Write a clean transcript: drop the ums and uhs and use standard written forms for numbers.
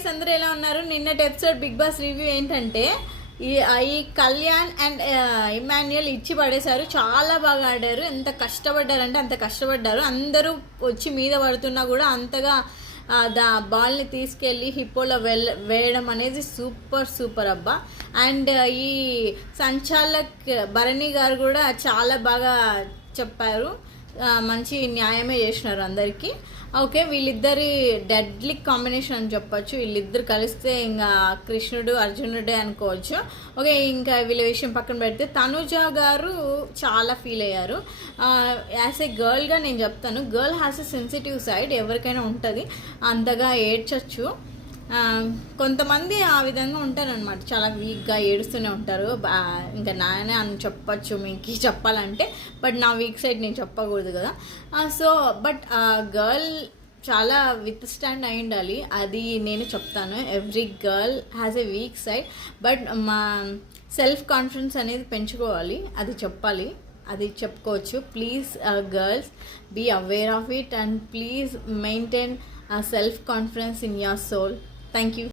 Guys, అందరూ ఎలా ఉన్నారు? నిన్నటి ఎపిసోడ్ బిగ్ బాస్ రివ్యూ ఏంటంటే ఈ కళ్యాణ్ అండ్ ఇమాన్యుయల్ ఇచ్చి పడేశారు. చాలా బాగా ఆడారు. ఎంత కష్టపడ్డారంటే అంత కష్టపడ్డారు. అందరూ వచ్చి మీద పడుతున్నా కూడా అంతగా బాల్ని తీసుకెళ్ళి హిప్పోలో వేయడం అనేది సూపర్ అబ్బా. అండ్ ఈ సంచాలక్ భరణి గారు కూడా చాలా బాగా చెప్పారు. మంచి న్యాయమే చేసినారు అందరికీ. ఓకే, వీళ్ళిద్దరి డెడ్లీ కాంబినేషన్ అని చెప్పొచ్చు. వీళ్ళిద్దరు కలిస్తే ఇంకా కృష్ణుడు అర్జునుడే అనుకోవచ్చు. ఓకే, ఇంకా వీళ్ళ విషయం పక్కన పెడితే తనుజ గారు చాలా ఫీల్ అయ్యారు. యాజ్ ఏ గర్ల్గా నేను చెప్తాను, girl has a sensitive side, ఎవరికైనా ఉంటుంది. అంతగా ఏడ్చచ్చు. కొంతమంది ఆ విధంగా ఉంటారనమాట, చాలా వీక్గా ఏడుస్తూనే ఉంటారు. ఇంకా నానే అని చెప్పచ్చు మీకు చెప్పాలంటే, బట్ నా వీక్ సైడ్ నేను చెప్పకూడదు కదా. సో బట్ గర్ల్ చాలా విత్ స్టాండ్ అయి ఉండాలి, అది నేను చెప్తాను. Every girl has a weak side, but మా సెల్ఫ్ కాన్ఫిడెన్స్ అనేది పెంచుకోవాలి, అది చెప్పాలి, అది చెప్పుకోవచ్చు. Please girls be aware of it and please maintain self confidence in your soul. Thank you.